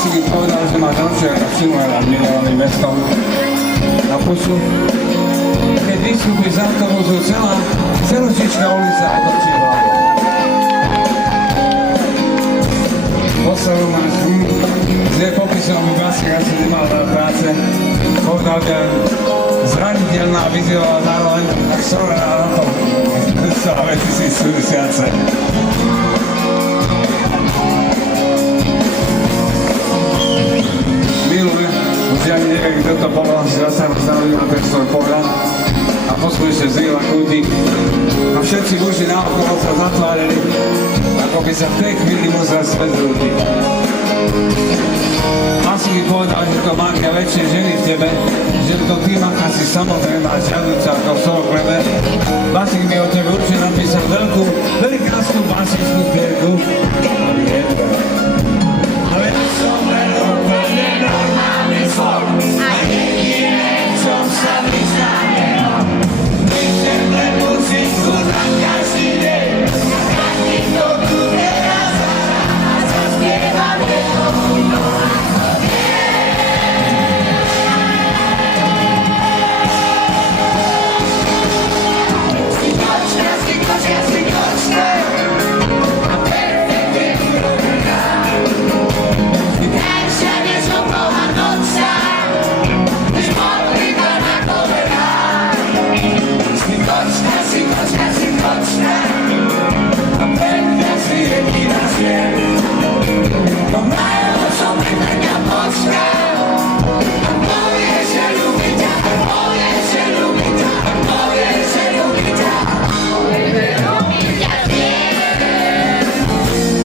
Asi mi povedal, že má ďalšie filmové nad milovaným mestom na pusu. Keď vystúpi z autobusu, celočičná ulica otočí hlavu. Postavu máš, kde popisom by Basík asi nemal veľa práce. Povedal, že zraniteľná vyzývala zároveň tak sorá na to. Celá veci si súvisiace. Miluje, už ja neviem, kto to povedal, že ja sa zastavil na ten svoj pohľad a poslušne zvýla kútik a všetci muži naokolo sa zatvárali, ako by sa v tej chvíli musel svet zrútiť. Asi mi povedal, že to máte väčšie ženy v tebe, že to ty máka si samozrejme a žiadúca ako solo kleber. Basík mi o tebe určite napísal veľkú, velikánsku básnickú zbierku.